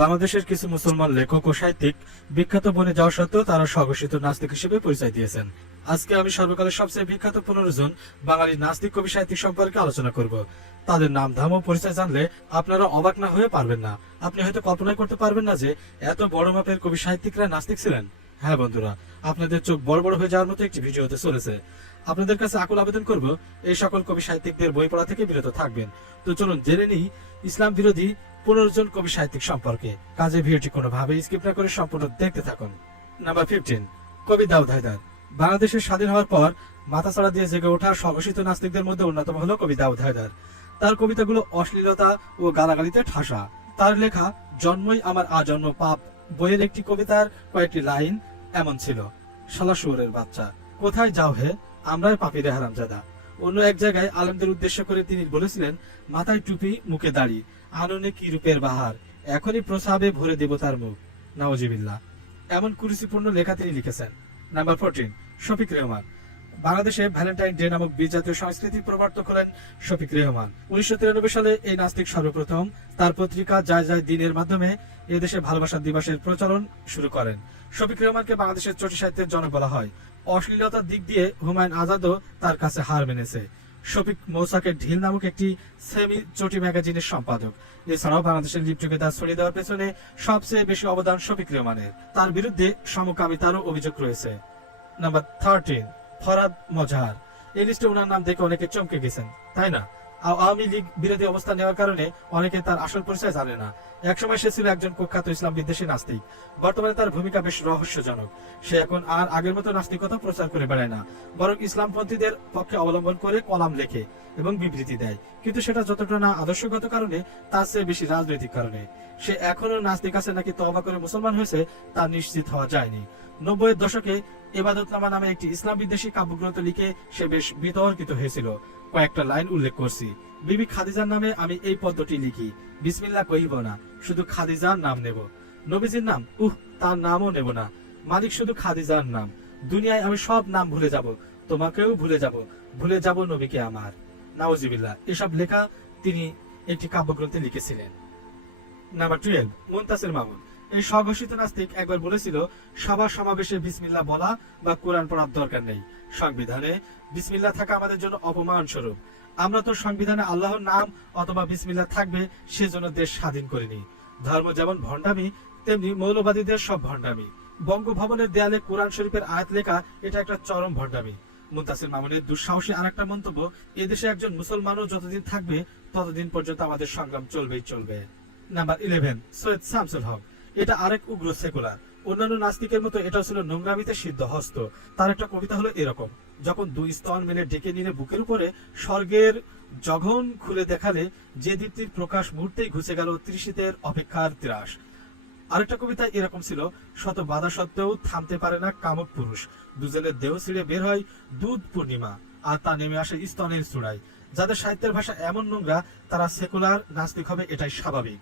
বাংলাদেশের কিছু মুসলমান লেখক ও সাহিত্যিক বিখ্যাত বনে যাওয়া সত্ত্বেও তারা স্বঘোষিত নাস্তিক হিসেবে পরিচয় দিয়েছেন। আজকে আমি সর্বকালের সবচেয়ে বিখ্যাত 15 জন বাঙালি নাস্তিক কবি সাহিত্যিক সম্পর্কে আলোচনা করব। তাদের নাম ধাম ও পরিচয় জানলে আপনারা অবাক না হয়ে পারবেন না। আপনি হয়তো কল্পনাই করতে পারবেন না যে এত বড় মাপের কবি সাহিত্যিকরা নাস্তিক ছিলেন। হ্যাঁ বন্ধুরা, আপনাদের চোখ বড় বড় হয়ে যাওয়ার মতো একটি ভিডিও হতে চলেছে। আপনাদের কাছে আকুল আবেদন করব, এই সকল কবি সাহিত্যিকদের বই পড়া থেকে বিরত থাকবেন। তো চলুন জেনে নিই ইসলাম বিরোধী 15 জন কবি সাহিত্যিক সম্পর্কে। কাজে ভিডিওটি কোনোভাবেই স্কিপ না করে সম্পূর্ণ দেখতে থাকুন। নাম্বার 15, কবি দাউদ হায়দার। বাংলাদেশের স্বাধীন হওয়ার পর মাথাছাড়া দিয়ে জেগে ওঠা স্বঘোষিত নাস্তিকদের মধ্যে অন্যতম হলো কবি দাউদ হায়দার। তার কবিতাগুলো অশ্লীলতা ও গালাগালিতে ঠাসা। তার লেখা জন্মই আমার আজন্ম পাপ বইয়ের একটি কবিতার কয়েকটি লাইন এমন ছিল: শালা শুয়োরের বাচ্চা, কোথায় যাও হে, আমরাই পাপীরে হারামজাদা। অন্য এক জায়গায় আলেমদের উদ্দেশ্য করে তিনি বলেছিলেন, মাথায় টুপি মুখে দাড়ি, আননে কি রূপের বাহার, এখনই প্রসাবে ভরে দেব তার মুখ, নাওজিবিল্লাহ। এমন কুরুচিপূর্ণ লেখা তিনি লিখেছেন। নাম্বার 14, শফিক রেহমান। বাংলাদেশে ভ্যালেন্টাইন ডে নামক বিজাতীয় সংস্কৃতির প্রবর্তক হলেন শফিক রেহমান। 1993 সালে এই নাস্তিক সর্বপ্রথম তার পত্রিকা যায় যায় দিনের মাধ্যমে এদেশে ভালোবাসা দিবসের প্রচলন শুরু করেন। শফিক রহমানকে বাংলাদেশের চটি সাহিত্যের জনক বলা হয়। অশ্লীলতার দিক দিয়ে হুমায়ুন আজাদও তার কাছে হার মেনেছে। শফিক মৌসাকের ঢিল নামক একটি সেমি চটি ম্যাগাজিনের সম্পাদক। এছাড়াও বাংলাদেশের লিপ টুগেদার ছড়িয়ে দেওয়ার পেছনে সবচেয়ে বেশি অবদান শফিক রহমানের। তার বিরুদ্ধে সমকামিতারও অভিযোগ রয়েছে। নাম্বার 13, ফরাদ মজহার। এই লিস্টে ওনার নাম দেখে অনেকে চমকে গেছেন, তাই না? আওয়ামী লীগ বিরোধী অবস্থান নেওয়ার কারণে অনেকে তার আসল পরিচয় জানে না। একসময় সে ছিল একজন কুখ্যাত ইসলাম বিদ্বেষী নাস্তিক। বর্তমানে তার ভূমিকা বেশ রহস্যজনক। সে এখন আর আগের মতো নাস্তিকতা প্রচার করে বেড়ায় না, বরং ইসলামপন্থীদের পক্ষে অবলম্বন করে কলাম লেখে এবং বিবৃতি দেয়। কিন্তু সেটা যতটা না আদর্শগত কারণে, তার চেয়ে বেশি রাজনৈতিক কারণে। সে এখনো নাস্তিক আছে নাকি তওবা করে মুসলমান হয়েছে তা নিশ্চিত হওয়া যায়নি। 90-এর দশকে ইবাদতনামা নামে একটি ইসলাম বিদ্বেষী কাব্যগ্রন্থ লিখে সে বেশ বিতর্কিত হয়েছিল। কয়েকটা লাইন উল্লেখ করছি। বিবি খাদিজার নামে আমি এই পদ্মটি লিখি, বিসমিল্লাহ কইব না, শুধু খাদিজার নাম নেব। নবীজির নাম, তার নামও নেব না, মালিক শুধু খাদিজার নাম। দুনিয়ায় আমি সব নাম ভুলে যাব, তোমাকেও ভুলে যাব নবীকে আমার, নাউজিবিল্লাহ। এসব লেখা তিনি একটি কাব্যগ্রন্থে লিখেছিলেন। নাম্বার 12, মুনতাসির মামুন। এই স্বঘোষিত নাস্তিক একবার বলেছিল, সভা সমাবেশে বিসমিল্লাহ বলা বা কোরআন পড়ার দরকার নেই। সংবিধানে বিসমিল্লাহ থাকা আমাদের জন্য অপমান স্বরূপ। আমরা তো সংবিধানে আল্লাহর নাম অথবা বিসমিল্লাহ থাকবে সেজন্য দেশ স্বাধীন করিনি। ধর্ম যেমন ভণ্ডামি, তেমনি মৌলবাদীদের সব ভণ্ডামি। বঙ্গভবনের দেয়ালে কোরআন শরীফের আয়াত লেখা, এটা একটা চরম ভণ্ডামি। মুনতাসির মামুনের দুঃসাহসী আরেকটা মন্তব্য, এদেশে একজন মুসলমানও যতদিন থাকবে ততদিন পর্যন্ত আমাদের সংগ্রাম চলবে। নাম্বার 11, সৈয়দ শামসুল হক। এটা আরেক উগ্র সেকুলার। অন্যান্য নাস্তিকের মতো এটাও ছিল নোংরামিতে সিদ্ধ হস্ত। তার একটা কবিতা হলো এরকম: যখন দুই স্তন মেলে ডেকে নিলে বুকের উপরে, স্বর্গের জঘন খুলে দেখালে, যে দীপ্তির প্রকাশ মুহূর্তেই ঘুচে গেল তৃষিতের অপেক্ষার ত্রাস। আরেকটা কবিতা এরকম ছিল: শত বাধা সত্ত্বেও থামতে পারে না কামক পুরুষ, দুজনের দেহ ছিঁড়ে বের হয় দুধ পূর্ণিমা, আর তা নেমে আসে স্তনের চূড়ায়। যাদের সাহিত্যের ভাষা এমন নোংরা, তারা সেকুলার নাস্তিক হবে, এটাই স্বাভাবিক।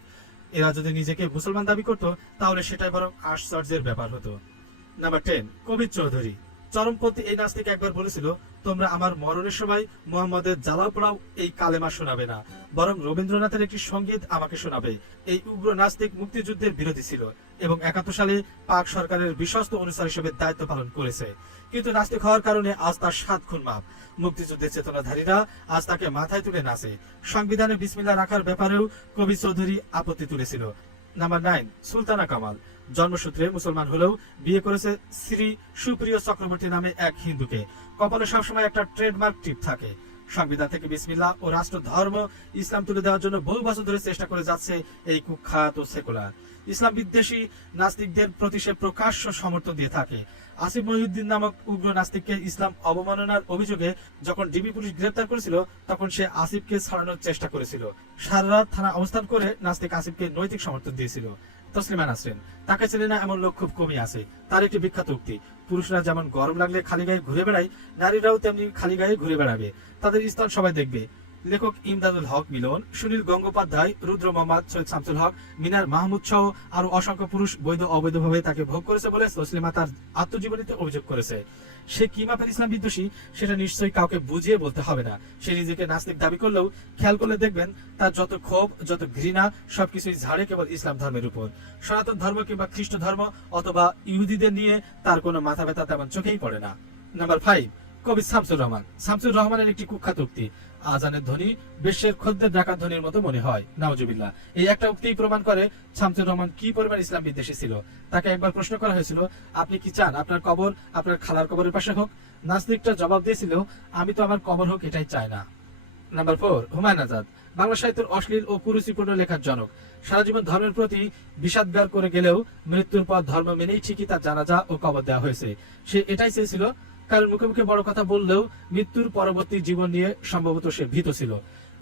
এরা যদি নিজেকে মুসলমান দাবি করত, তাহলে সেটাই বরং আশ্চর্যের ব্যাপার হতো। নাম্বার 10, কবির চৌধুরী। চরমপন্থী এই নাস্তিক একবার বলেছিল, তোমরা আমার মরণের সময় মুহাম্মদের জ্বালাও পোড়াও এই কালেমা শোনাবে না, বরং রবীন্দ্রনাথের একটি সঙ্গীত আমাকে শোনাবে। এই উগ্র নাস্তিক মুক্তিযুদ্ধের বিরোধী ছিল এবং 71 সালে পাক সরকারের বিশ্বস্ত অনুসারী হিসেবে দায়িত্ব পালন করেছে। কিন্তু নাস্তিক হওয়ার কারণে আজ তার 7 খুন মাপ। মুক্তিযুদ্ধের চেতনাধারীরা আজ তাকে মাথায় তুলে নাচে। সংবিধানে বিসমিল্লাহ রাখার ব্যাপারেও কবি চৌধুরী আপত্তি তুলেছিল। নাম্বার 9, সুলতানা কামাল। জন্মসূত্রে মুসলমান হলেও বিয়ে করেছে শ্রী সুপ্রিয় চক্রবর্তী নামে এক হিন্দুকে। কপালে সবসময় একটা ট্রেডমার্ক টিপ থাকে। সংবিধান থেকে বিসমিল্লাহ ও রাষ্ট্র ধর্ম ইসলাম তুলে দেওয়ার জন্য বহু বছর ধরে চেষ্টা করে যাচ্ছে এই কুখ্যাত সেকুলার। ইসলাম বিদ্বেষী নাস্তিকদের প্রতি সে প্রকাশ্য সমর্থন দিয়ে থাকে। আসিফ মহিউদ্দিন নামক উগ্র নাস্তিককে ইসলাম অবমাননার অভিযোগে যখন ডিবি পুলিশ গ্রেফতার করেছিল, তখন সে আসিফকে ছাড়ানোর চেষ্টা করেছিল। সারা রাত থানা অবস্থান করে নাস্তিক আসিফকে নৈতিক সমর্থন দিয়েছিল। তসলিমা নাসরিন, তাকে চেনে না এমন লোক খুব কমই আছে। তার একটি বিখ্যাত উক্তি, পুরুষরা যেমন গরম লাগলে খালি গায়ে ঘুরে বেড়ায়, নারীরাও তেমনি খালি গায়ে ঘুরে বেড়াবে, তাদের স্থান সবাই দেখবে। লেখক ইমদাদুল হক মিলন, সুনীল গঙ্গোপাধ্যায়, রুদ্র মোহাম্মদ, সৈয়দ শামসুল হক, মিনার মাহমুদ সহ আরো অসংখ্য পুরুষ বৈধ অবৈধভাবে তাকে ভোগ করেছে বলে তসলিমা তার আত্মজীবনীতে অভিযোগ করেছে। সে কি মাপের ইসলাম বিদ্বেষী সেটা নিশ্চয়ই কাউকে বুঝিয়ে বলতে হবে না। সে নিজেকে নাস্তিক দাবি করলেও খেয়াল করলে দেখবেন তার যত ক্ষোভ, যত ঘৃণা সবকিছুই ঝাড়ে কেবল ইসলাম ধর্মের উপর। সনাতন ধর্ম কিংবা খ্রিস্ট ধর্ম অথবা ইহুদিদের নিয়ে তার কোনো মাথা ব্যথা তেমন চোখেই পড়ে না। নাম্বার 5, কবি শামসুর রহমান। শামসুর রহমানের একটি কুখ্যাত উক্তি, আজানের ধ্বনি বিশ্বের খদ্দের ডাকাত ধ্বনির মতো মনে হয়। নাউজুবিল্লাহ। এই একটা উক্তিই প্রমাণ করে শামসুর রহমান কি পরিমাণ ইসলাম বিদ্বেষী ছিল। তাকে একবার প্রশ্ন করা হয়েছিল, আপনি কি চান আপনার কবর আপনার খালার কবরের পাশে হোক? নাস্তিকটা জবাব দিয়েছিল, আমি তো আমার কবর হোক এটাই চাই না। নাম্বার 4, হুমায়ুন আজাদ। বাংলা সাহিত্যের অশ্লীল ও কুরুচিপূর্ণ লেখার জনক। সারা জীবন ধর্মের প্রতি বিষাদগার করে গেলেও মৃত্যুর পর ধর্ম মেনেই ঠিকই তার জানাজা ও কবর দেওয়া হয়েছে। সে এটাই চেয়েছিল, কারণ মুখে মুখে বড় কথা বললেও মৃত্যুর পরবর্তী জীবন নিয়ে সম্ভবত সে ভীত ছিল।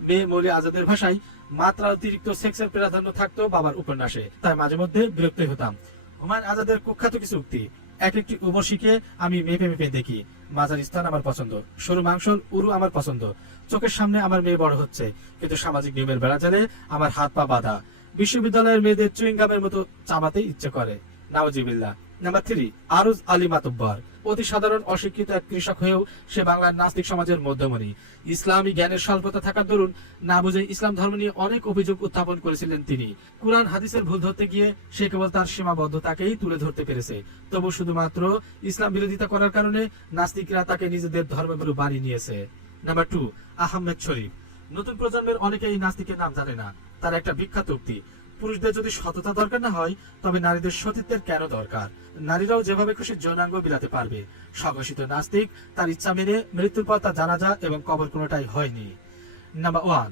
মেয়ে মৌলি আজাদের ভাষায়, মাত্রা অতিরিক্ত সেক্সের প্রাধান্য থাকতো বাবার উপন্যাসে, তাই মাঝে মধ্যে বিরক্ত হতাম। হুমায়ুন আজাদের কুখ্যাত কিছু উক্তি, এক একটি উর্বশীকে আমি মেপে মেপে দেখি। মাঝারি স্থান আমার পছন্দ, সরু মাংসল উরু আমার পছন্দ। চোখের সামনে আমার মেয়ে বড় হচ্ছে, কিন্তু সামাজিক নিয়মের বেড়াজালে আমার হাত পা বাঁধা। বিশ্ববিদ্যালয়ের মেয়েদের চুইংগামের মতো চাবাতে ইচ্ছে করে। নাওজিবিল্লাহ। নাম্বার 3, আরুজ আলী মাতুব্বর। অতি সাধারণ অশিক্ষিত এক কৃষক হয়েও সে বাংলার নাস্তিক সমাজের মধ্যমণি। ইসলামী জ্ঞানের স্বল্পতা থাকার দরুন না বুঝে ইসলাম ধর্ম নিয়ে অনেক অভিযোগ উত্থাপন করেছিলেন তিনি। কুরআন হাদিসের ভুল ধরতে গিয়ে সে কেবল তার সীমাবদ্ধতাকেই তুলে ধরতে পেরেছে। তবু শুধুমাত্র ইসলাম বিরোধিতা করার কারণে নাস্তিকরা তাকে নিজেদের ধর্মগুরু বানিয়ে নিয়েছে। নাম্বার 2, আহমেদ শরীফ। নতুন প্রজন্মের অনেকে এই নাস্তিকের নাম জানে না। তার একটা বিখ্যাত উক্তি, পুরুষদের যদি সততা দরকার না হয় তবে নারীদের সতীত্বের কেন দরকার? নারীরাও যেভাবে খুশি যৌনাঙ্গ বিলাতে পারবে। স্বঘোষিত নাস্তিক, তার ইচ্ছা মেনে মৃত্যুর পর তার জানাজা এবং কবর কোনোটাই হয়নি। নাম্বার 1,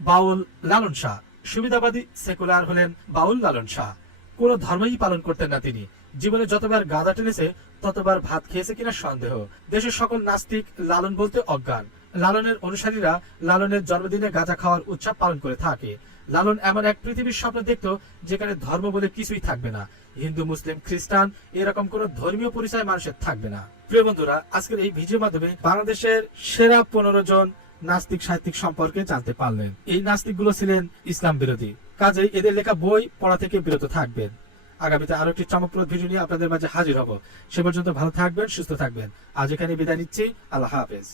বাউল লালন শাহ। সুবিধাবাদী সেকুলার হলেন বাউল লালন শাহ। কোন ধর্মই পালন করতেন না তিনি। জীবনে যতবার গাঁজা টেনেছে ততবার ভাত খেয়েছে কিনা সন্দেহ। দেশের সকল নাস্তিক লালন বলতে অজ্ঞান। লালনের অনুসারীরা লালনের জন্মদিনে গাঁজা খাওয়ার উৎসব পালন করে থাকে। লালন এমন এক পৃথিবীর স্বপ্ন দেখত যেখানে ধর্ম বলে কিছুই থাকবে না। হিন্দু, মুসলিম, খ্রিস্টান এরকম কোন ধর্মীয় পরিচয় মানুষের থাকবে না। প্রিয় বন্ধুরা, আজকের এই ভিডিওর মাধ্যমে বাংলাদেশের সেরা 15 জন নাস্তিক সাহিত্যিক সম্পর্কে জানতে পারলেন। এই নাস্তিকগুলো ছিলেন ইসলাম বিরোধী, কাজেই এদের লেখা বই পড়া থেকে বিরত থাকবেন। আগামীতে আরো একটি চমকপ্রদ ভিডিও নিয়ে আপনাদের মাঝে হাজির হব। সে পর্যন্ত ভালো থাকবেন, সুস্থ থাকবেন। আজ এখানে বিদায় নিচ্ছি। আল্লাহ হাফেজ।